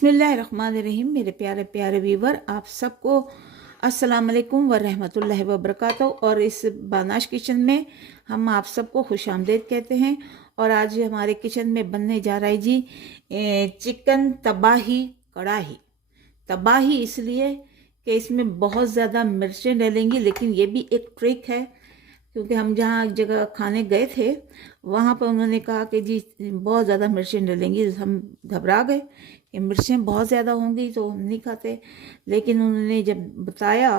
बिस्मिल्लाहिर्रहमानिर्रहीम। मेरे प्यारे प्यारे व्यूवर, आप सबको अस्सलाम वालेकुम व रहमतुल्लाहि व बरकातहू। और इस बानाश किचन में हम आप सबको खुशामदीद कहते हैं। और आज हमारे किचन में बनने जा रहा है जी चिकन तबाही कढ़ाही। तबाही इसलिए कि इसमें बहुत ज़्यादा मिर्चें डलेंगी, लेकिन ये भी एक ट्रिक है, क्योंकि हम जहाँ जगह खाने गए थे वहाँ पर उन्होंने कहा कि जी बहुत ज़्यादा मिर्चें डलेंगी। हम घबरा गए कि मिर्चें बहुत ज़्यादा होंगी तो हम नहीं खाते, लेकिन उन्होंने जब बताया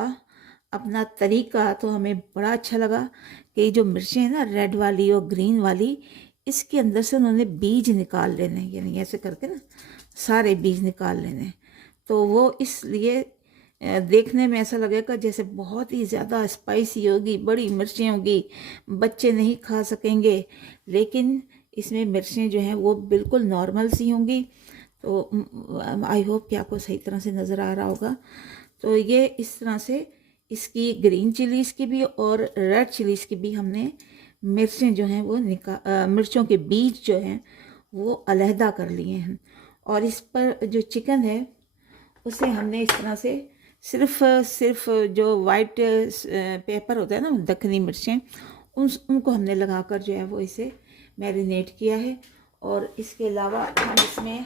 अपना तरीका तो हमें बड़ा अच्छा लगा कि जो मिर्चें हैं ना, रेड वाली और ग्रीन वाली, इसके अंदर से उन्होंने बीज निकाल लेने, यानी ऐसे करके ना सारे बीज निकाल लेने। तो वो इसलिए देखने में ऐसा लगेगा जैसे बहुत ही ज़्यादा स्पाइसी होगी, बड़ी मिर्चें होगी, बच्चे नहीं खा सकेंगे, लेकिन इसमें मिर्चें जो हैं वो बिल्कुल नॉर्मल सी होंगी। तो आई होप कि आपको सही तरह से नज़र आ रहा होगा। तो ये इस तरह से इसकी ग्रीन चिलीज़ की भी और रेड चिलीज़ की भी हमने मिर्चें जो हैं वो मिर्चों के बीज जो हैं वो अलहदा कर लिए हैं। और इस पर जो चिकन है उसे हमने इस तरह से सिर्फ जो वाइट पेपर होता है ना, दखनी मिर्चें, उनको हमने लगाकर जो है वो इसे मैरिनेट किया है। और इसके अलावा हम इसमें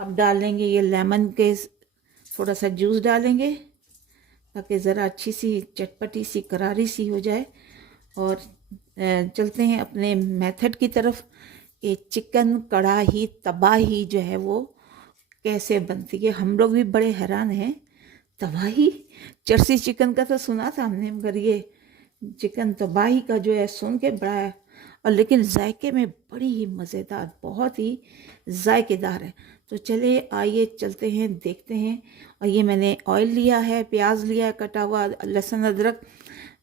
अब डालेंगे ये लेमन के थोड़ा सा जूस डालेंगे, ताकि ज़रा अच्छी सी चटपटी सी करारी सी हो जाए। और चलते हैं अपने मेथड की तरफ। ये चिकन कढ़ाही तबाही जो है वो कैसे बनती है, हम लोग भी बड़े हैरान हैं। तबाही, जर्सी चिकन का तो सुना था हमने, मगर ये चिकन तबाही का जो है सुन के बड़ा है। और लेकिन जायके में बड़ी ही मज़ेदार, बहुत ही जायकेदार है। तो चले आइए चलते हैं, देखते हैं। और ये मैंने ऑयल लिया है, प्याज लिया है कटा हुआ, लहसुन अदरक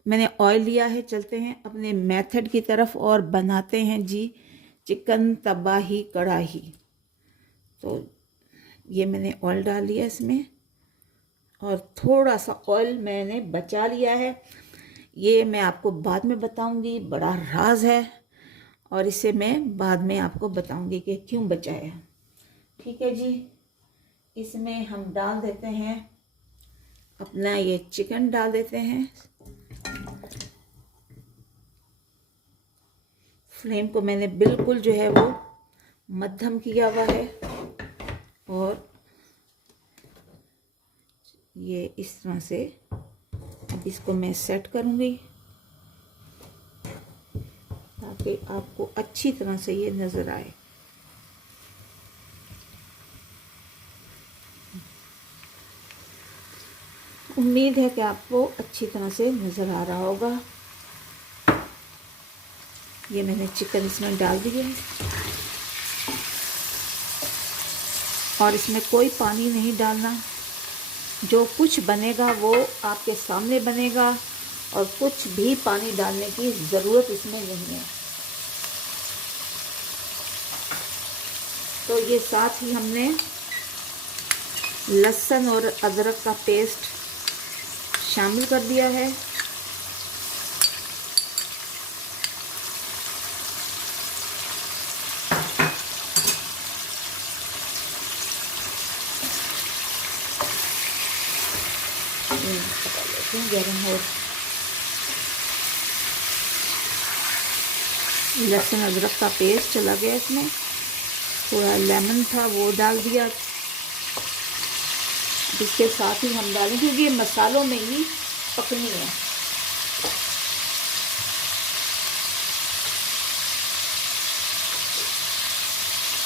मैंने ऑयल लिया है। चलते हैं अपने मेथड की तरफ और बनाते हैं जी चिकन तबाही कढ़ाही। तो ये मैंने ऑयल डाल लिया इसमें, और थोड़ा सा ऑयल मैंने बचा लिया है। ये मैं आपको बाद में बताऊंगी, बड़ा राज है, और इसे मैं बाद में आपको बताऊंगी कि क्यों बचाया। ठीक है जी, इसमें हम डाल देते हैं अपना ये चिकन डाल देते हैं। फ्लेम को मैंने बिल्कुल जो है वो मध्यम किया हुआ है। और ये इस तरह से अब इसको मैं सेट करूँगी, ताकि आपको अच्छी तरह से ये नज़र आए। उम्मीद है कि आपको अच्छी तरह से नज़र आ रहा होगा। ये मैंने चिकन इसमें डाल दिया है, और इसमें कोई पानी नहीं डालना। जो कुछ बनेगा वो आपके सामने बनेगा, और कुछ भी पानी डालने की ज़रूरत इसमें नहीं है। तो ये साथ ही हमने लहसुन और अदरक का पेस्ट शामिल कर दिया है। गर्म हो, लहसुन अदरक का पेस्ट चला गया इसमें, थोड़ा लेमन था वो डाल दिया। इसके साथ ही हम डालें, क्योंकि ये मसालों में ही पकनी है।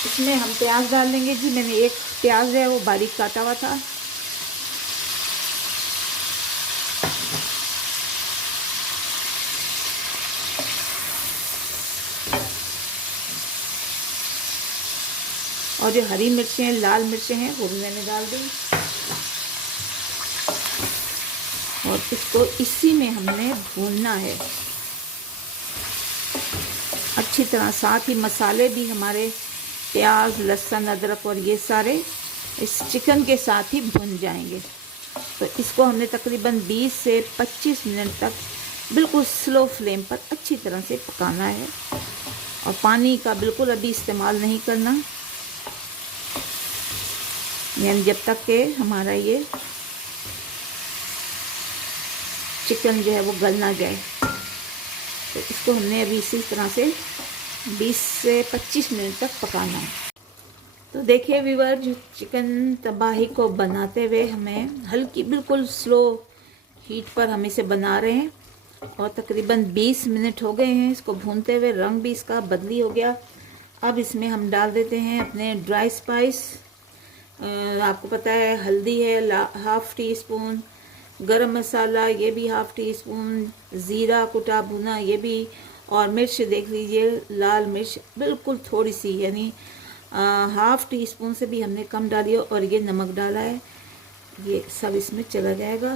इसमें हम प्याज डाल लेंगे जी। मैंने एक प्याज है वो बारीक काटा हुआ था। और जो हरी मिर्चें हैं, लाल मिर्चें हैं, वो भी मैंने डाल दी। और इसको इसी में हमने भूनना है अच्छी तरह। साथ ही मसाले भी हमारे प्याज, लहसुन, अदरक और ये सारे इस चिकन के साथ ही भुन जाएंगे। तो इसको हमने तकरीबन 20 से 25 मिनट तक बिल्कुल स्लो फ्लेम पर अच्छी तरह से पकाना है। और पानी का बिल्कुल अभी इस्तेमाल नहीं करना। यानी जब तक के हमारा ये चिकन जो है वो गल ना जाए। तो इसको हमने अभी इसी तरह से 20 से 25 मिनट तक पकाना है। तो देखिए व्यूअर, जो चिकन तबाही को बनाते हुए हमें हल्की बिल्कुल स्लो हीट पर हम इसे बना रहे हैं और तकरीबन 20 मिनट हो गए हैं इसको भूनते हुए। रंग भी इसका बदली हो गया। अब इसमें हम डाल देते हैं अपने ड्राई स्पाइस। आपको पता है हल्दी है ½ टी स्पून, गरम मसाला ये भी ½ टी स्पून, ज़ीरा कुटा भुना ये भी, और मिर्च देख लीजिए लाल मिर्च बिल्कुल थोड़ी सी, यानी ½ टी स्पून से भी हमने कम डाली है। और ये नमक डाला है, ये सब इसमें चला जाएगा।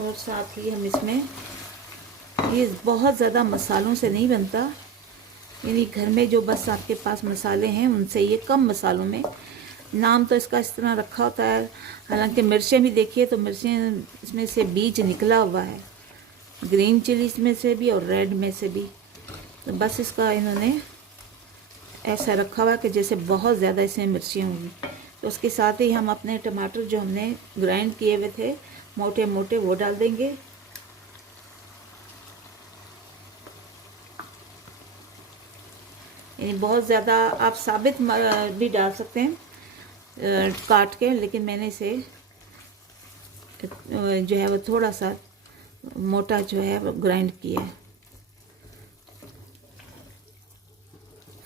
और साथ ही हम इसमें, ये बहुत ज़्यादा मसालों से नहीं बनता, यानी घर में जो बस आपके पास मसाले हैं उनसे ये कम मसालों में। नाम तो इसका इस तरह रखा होता है, हालांकि मिर्चें भी देखिए तो मिर्चें इसमें से बीज निकला हुआ है, ग्रीन चिलीज में से भी और रेड में से भी। तो बस इसका इन्होंने ऐसा रखा हुआ है कि जैसे बहुत ज़्यादा इसमें मिर्चियाँ होंगी। तो उसके साथ ही हम अपने टमाटर जो हमने ग्राइंड किए हुए थे मोटे मोटे वो डाल देंगे। यानी बहुत ज़्यादा आप साबित भी डाल सकते हैं काट के, लेकिन मैंने इसे जो है वो थोड़ा सा मोटा जो है वो ग्राइंड किया है।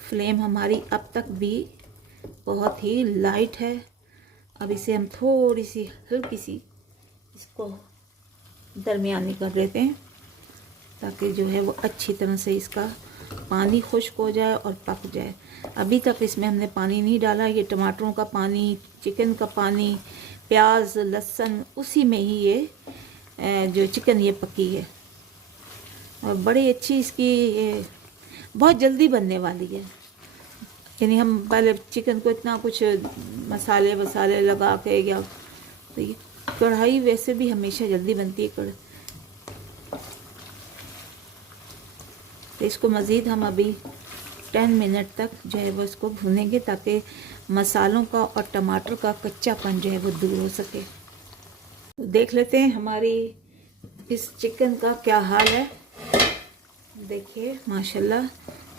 फ्लेम हमारी अब तक भी बहुत ही लाइट है। अब इसे हम थोड़ी सी हल्की सी इसको दरमियानी कर देते हैं ताकि जो है वो अच्छी तरह से इसका पानी खुश्क हो जाए और पक जाए। अभी तक इसमें हमने पानी नहीं डाला, ये टमाटरों का पानी, चिकन का पानी, प्याज लहसुन, उसी में ही ये जो चिकन ये पकी है। और बड़ी अच्छी इसकी ये बहुत जल्दी बनने वाली है। यानी हम पहले चिकन को इतना कुछ मसाले वसाले लगा के, या तो ये कढ़ाई वैसे भी हमेशा जल्दी बनती है कढ़ाई। तो इसको मज़ीद हम अभी 10 मिनट तक जो है वो इसको भूनेंगे ताकि मसालों का और टमाटर का कच्चापन जो है वो दूर हो सके। तो देख लेते हैं हमारी इस चिकन का क्या हाल है। देखिए माशाल्लाह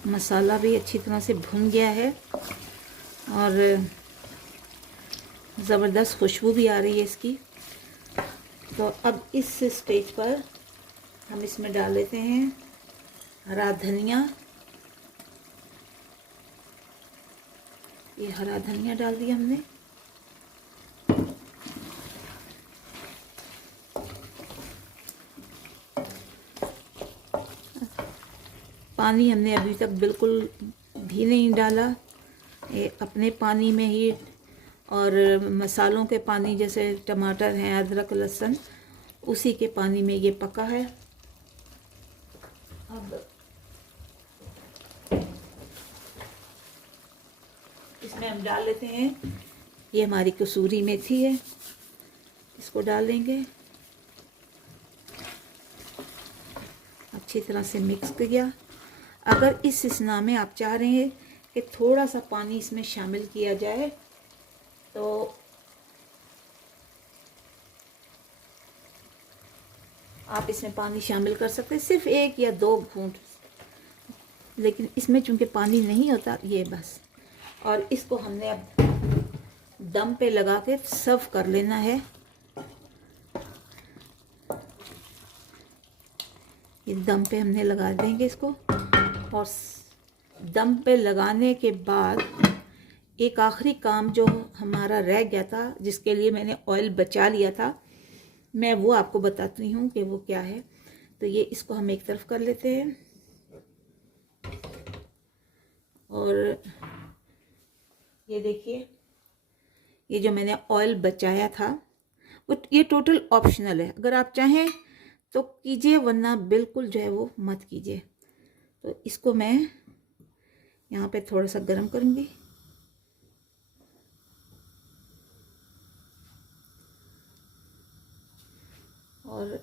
मसाला भी अच्छी तरह से भुन गया है और ज़बरदस्त खुशबू भी आ रही है इसकी। तो अब इस स्टेज पर हम इसमें डाल लेते हैं हरा धनिया। ये हरा धनिया डाल दिया हमने। पानी हमने अभी तक बिल्कुल भी नहीं डाला, ये अपने पानी में ही, और मसालों के पानी जैसे टमाटर हैं, अदरक लहसुन, उसी के पानी में ये पका है। अब इसमें हम डाल लेते हैं, ये हमारी कसूरी मेथी है, इसको डाल देंगे। अच्छी तरह से मिक्स किया। अगर इस स्ना में आप चाह रहे हैं कि थोड़ा सा पानी इसमें शामिल किया जाए तो आप इसमें पानी शामिल कर सकते हैं, सिर्फ 1 या 2 घूंट। लेकिन इसमें चूंकि पानी नहीं होता ये बस। और इसको हमने अब दम पे लगा के सर्व कर लेना है। ये दम पे हमने लगा देंगे इसको। और दम पे लगाने के बाद एक आखिरी काम जो हमारा रह गया था, जिसके लिए मैंने ऑयल बचा लिया था, मैं वो आपको बताती हूँ कि वो क्या है। तो ये इसको हम एक तरफ कर लेते हैं और ये देखिए ये जो मैंने ऑयल बचाया था वो ये टोटल ऑप्शनल है। अगर आप चाहें तो कीजिए, वरना बिल्कुल जो है वो मत कीजिए। तो इसको मैं यहाँ पे थोड़ा सा गर्म करूँगी। और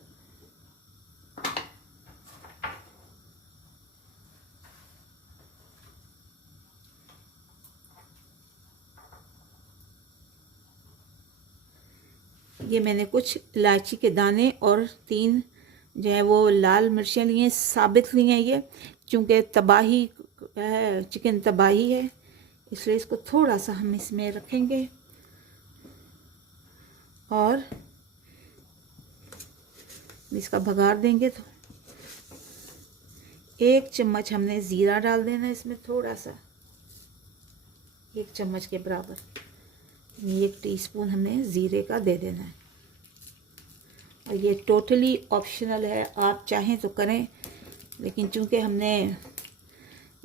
ये मैंने कुछ इलायची के दाने और 3 जो है वो लाल मिर्चें ली हैं, साबित ली हैं ये, चूँकि तबाही है, चिकन तबाही है, इसलिए इसको थोड़ा सा हम इसमें रखेंगे। और इसका भगार देंगे तो 1 चम्मच हमने ज़ीरा डाल देना है इसमें, थोड़ा सा 1 चम्मच के बराबर, 1 टीस्पून हमने ज़ीरे का दे देना है। और ये टोटली ऑप्शनल है, आप चाहें तो करें, लेकिन चूंकि हमने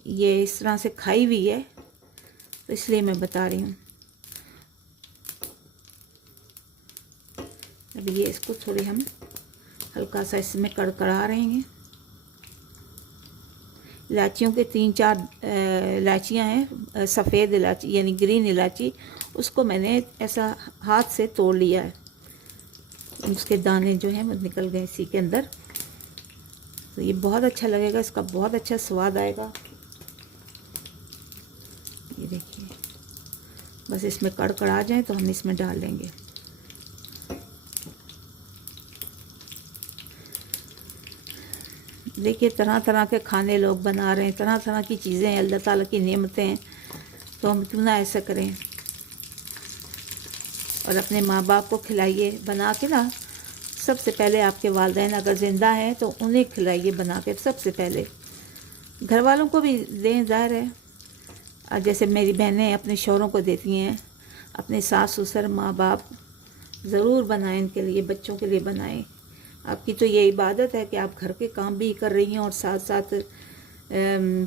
ये इस तरह से खाई हुई है तो इसलिए मैं बता रही हूँ। अभी ये इसको थोड़ी हम हल्का सा इसमें कड़कड़ा रहे हैं। इलायचियों के 3-4 इलायचियाँ हैं, सफ़ेद इलायची यानी ग्रीन इलायची, उसको मैंने ऐसा हाथ से तोड़ लिया है, उसके दाने जो हैं वो निकल गए इसी के अंदर। तो ये बहुत अच्छा लगेगा, इसका बहुत अच्छा स्वाद आएगा। ये देखिए, बस इसमें कड़कड़ा जाए तो हम इसमें डाल देंगे। देखिए, तरह तरह के खाने लोग बना रहे हैं, तरह तरह की चीज़ें हैं, अल्लाह ताला की नेमतें हैं, तो हम क्यों ना ऐसा करें। और अपने माँ बाप को खिलाइए बना के ना। सबसे पहले आपके वालिदैन अगर ज़िंदा हैं तो उन्हें खिलाइए बना के, सबसे पहले घर वालों को भी दें, ज़ाहिर है। और जैसे मेरी बहनें अपने शौहरों को देती हैं, अपने सास ससुर माँ बाप ज़रूर बनाएं, इनके लिए, बच्चों के लिए बनाएं। आपकी तो ये इबादत है कि आप घर के काम भी कर रही हैं और साथ साथ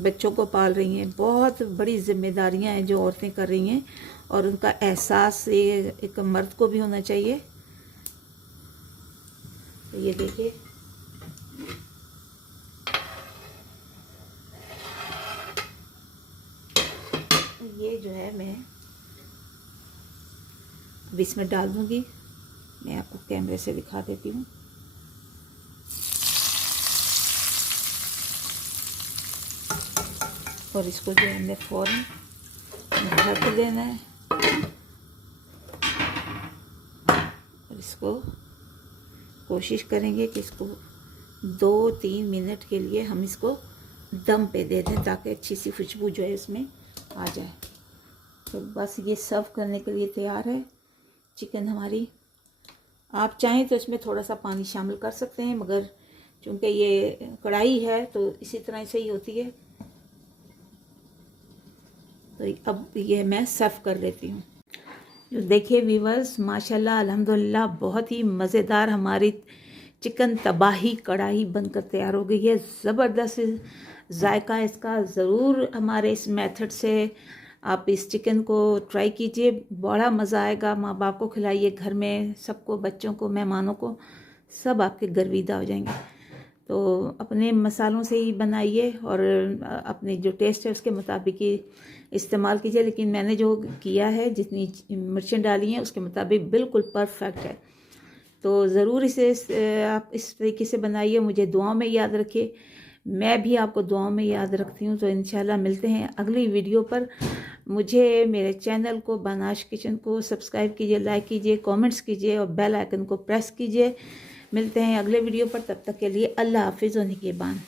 बच्चों को पाल रही हैं। बहुत बड़ी जिम्मेदारियां हैं जो औरतें कर रही हैं, और उनका एहसास एक मर्द को भी होना चाहिए। तो ये देखिए, ये जो है मैं अब इसमें डाल दूंगी। मैं आपको कैमरे से दिखा देती हूँ। और इसको जो हमने फ़ौरन ढक देना है, और इसको कोशिश करेंगे कि इसको 2-3 मिनट के लिए हम इसको दम पे दे दें, ताकि अच्छी सी खुशबू जो है इसमें आ जाए। तो बस ये सर्व करने के लिए तैयार है चिकन हमारी। आप चाहें तो इसमें थोड़ा सा पानी शामिल कर सकते हैं, मगर चूँकि ये कढ़ाई है तो इसी तरह से ही होती है। तो अब ये मैं सर्व कर लेती हूँ। जो देखिए व्यूवर्स, माशाल्लाह अल्हम्दुलिल्लाह, बहुत ही मज़ेदार हमारी चिकन तबाही कढ़ाई बनकर तैयार हो गई है। ज़बरदस्त जायका इसका। ज़रूर हमारे इस मेथड से आप इस चिकन को ट्राई कीजिए, बड़ा मज़ा आएगा। माँ बाप को खिलाइए, घर में सबको, बच्चों को, मेहमानों को, सब आपके गर्विदा हो जाएंगे। तो अपने मसालों से ही बनाइए और अपने जो टेस्ट है उसके मुताबिक ही इस्तेमाल कीजिए। लेकिन मैंने जो किया है, जितनी मिर्चें डाली हैं उसके मुताबिक बिल्कुल परफेक्ट है। तो ज़रूर इसे आप इस तरीके से बनाइए। मुझे दुआओं में याद रखिए, मैं भी आपको दुआओं में याद रखती हूँ। तो इंशाल्लाह मिलते हैं अगली वीडियो पर। मुझे मेरे चैनल को, बानाश किचन को सब्सक्राइब कीजिए, लाइक कीजिए, कमेंट्स कीजिए और बेल आइकन को प्रेस कीजिए। मिलते हैं अगले वीडियो पर, तब तक के लिए अल्लाह हाफिज़ व निगहबान।